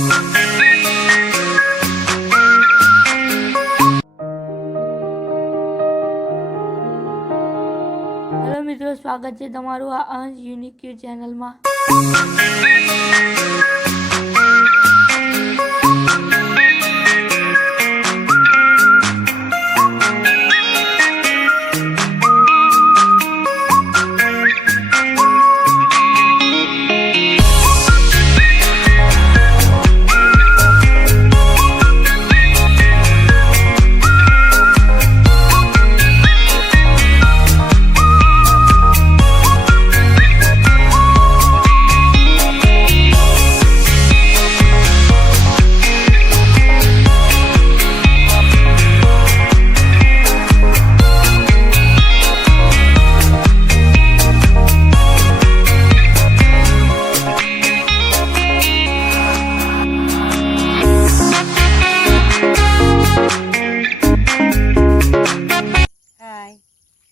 Hello મિત્રો, સ્વાગત છે તમારું આ અંશ યુનિક ચેનલમાં.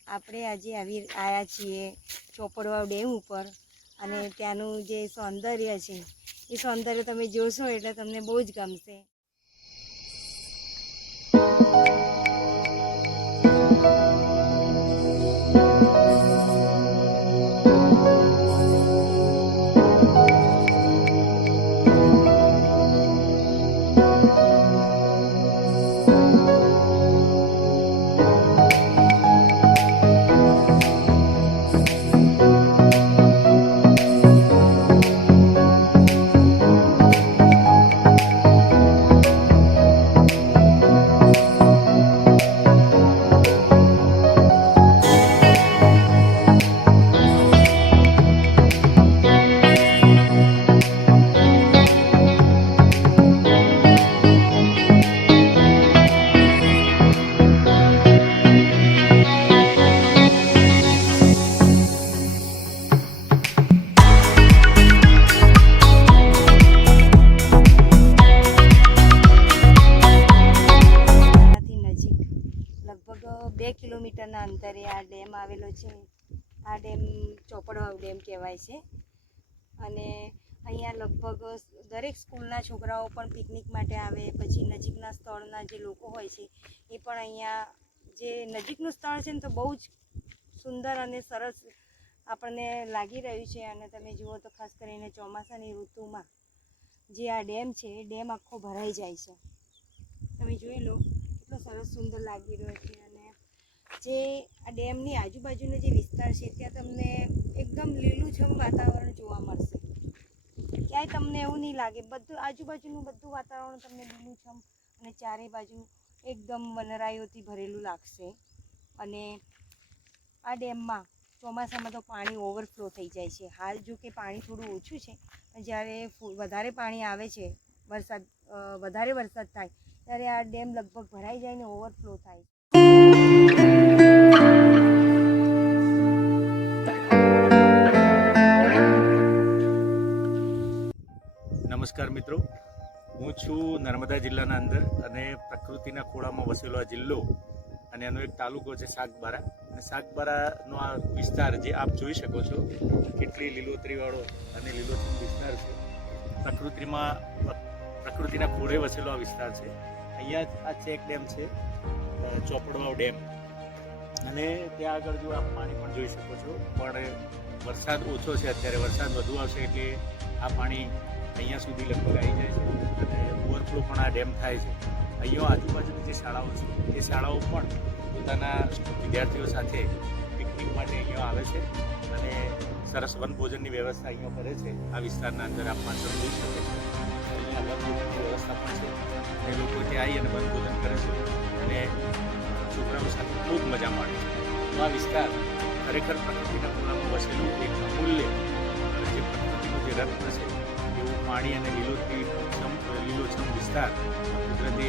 આપણે આજે આવ્યા છીએ ચોપડવાવ ડેમ ઉપર અને ત્યાંનું જે સૌંદર્ય છે એ સૌંદર્ય તમે જોશો એટલે તમને બહુ જ ગમશે. લગભગ 2 કિલોમીટરના અંતરે આ ડેમ આવેલો છે. આ ડેમ ચોપડવાવ ડેમ કહેવાય છે અને અહીંયા લગભગ દરેક સ્કૂલના છોકરાઓ પણ પિકનિક માટે આવે. પછી નજીકના સ્થળના જે લોકો હોય છે એ પણ અહીંયા, જે નજીકનું સ્થળ છે ને તો બહુ જ સુંદર અને સરસ આપણને લાગી રહ્યું છે. અને તમે જુઓ તો ખાસ કરીને ચોમાસાની ઋતુમાં જે આ ડેમ છે એ ડેમ આખો ભરાઈ જાય છે. તમે જોઈ લો એટલો સરસ સુંદર લાગી રહ્યો છે. અને જે આ ડેમની આજુબાજુનો જે વિસ્તાર છે ત્યાં તમને એકદમ લીલુંછમ વાતાવરણ જોવા મળશે. ક્યાંય તમને એવું નહીં લાગે, બધું આજુબાજુનું બધું વાતાવરણ તમને લીલુંછમ અને ચારે બાજુ એકદમ વનરાઈઓથી ભરેલું લાગશે. અને આ ડેમમાં ચોમાસામાં તો પાણી ઓવરફ્લો થઈ જાય છે. હાલ જો કે પાણી થોડું ઓછું છે, જ્યારે વધારે પાણી આવે છે, વધારે વરસાદ થાય ત્યારે આ ડેમ લગભગ ભરાઈ જાય ને ઓવરફ્લો થાય. નમસ્કાર મિત્રો, હું છું નર્મદા જિલ્લાના અંદર અને પ્રકૃતિના ખોળામાં વસેલો આ જિલ્લો અને એનો એક તાલુકો છે સાગબારા. અને સાગબારાનો આ વિસ્તાર જે આપ જોઈ શકો છો કેટલી લીલોતરીવાળો અને લીલોતરીમ વિસ્તાર છે. પ્રકૃતિના ખોળે વસેલો આ વિસ્તાર છે. અહીંયા આ ચેક ડેમ છે, ચોપડવાવ ડેમ, અને ત્યાં આગળ જો આપ પાણી પણ જોઈ શકો છો. પણ વરસાદ ઓછો છે અત્યારે, વરસાદ વધુ આવશે એટલે આ પાણી અહીંયા સુધી લગભગ આવી જાય છે અને ઓવરફ્લો પણ આ ડેમ થાય છે. અહીંયા આજુબાજુની જે શાળાઓ છે એ શાળાઓ પણ પોતાના વિદ્યાર્થીઓ સાથે પિકનિક માટે અહીંયા આવે છે અને સરસ વનભોજનની વ્યવસ્થા અહીંયા કરે છે. આ વિસ્તારના અંદર આપ પાછળ જોઈ શકે છે અહીંયા વનભોજનની વ્યવસ્થા પણ છે અને લોકો ત્યાં આવી અને વનભોજન કરે છે અને છોકરાઓ સાથે ખૂબ મજા માણે છે. તો આ વિસ્તાર ખરેખર પ્રકૃતિના ખોળામાં વસેલું એક અમૂલ્ય જે પ્રકૃતિનું જે રત્ન છે એવું પાણી અને લીલોછમ વિસ્તાર કુદરતે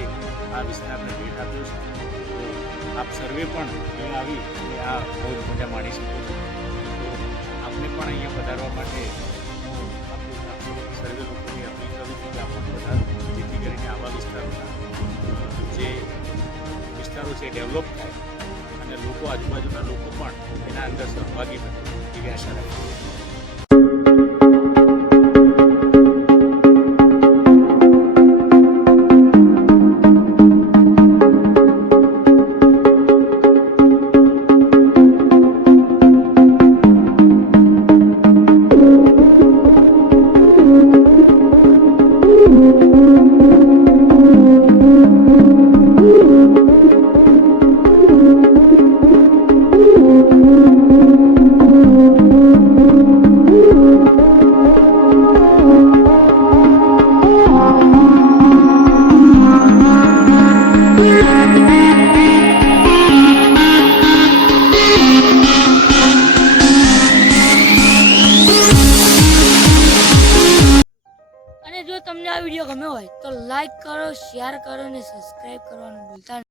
આ વિસ્તારને ભેટ આપ્યો છે. તો આપ સર્વે પણ અહીંયા આવી અને આ બહુ જ મજા માણી શકો છો. તો આપને પણ અહીંયા પધારવા માટે સર્વે લોકોની અપીલ કરું છું કે આપ પણ પધારો, જેથી કરીને આવા વિસ્તારોના જે વિસ્તારો છે ડેવલપ થાય અને લોકો, આજુબાજુના લોકો પણ એના અંદર સહભાગી બને એવી આશા રાખું છું. ગમ્યો હોય તો લાઈક કરો, શેર કરો અને સબસ્ક્રાઈબ કરવાનું ભૂલતા નહીં.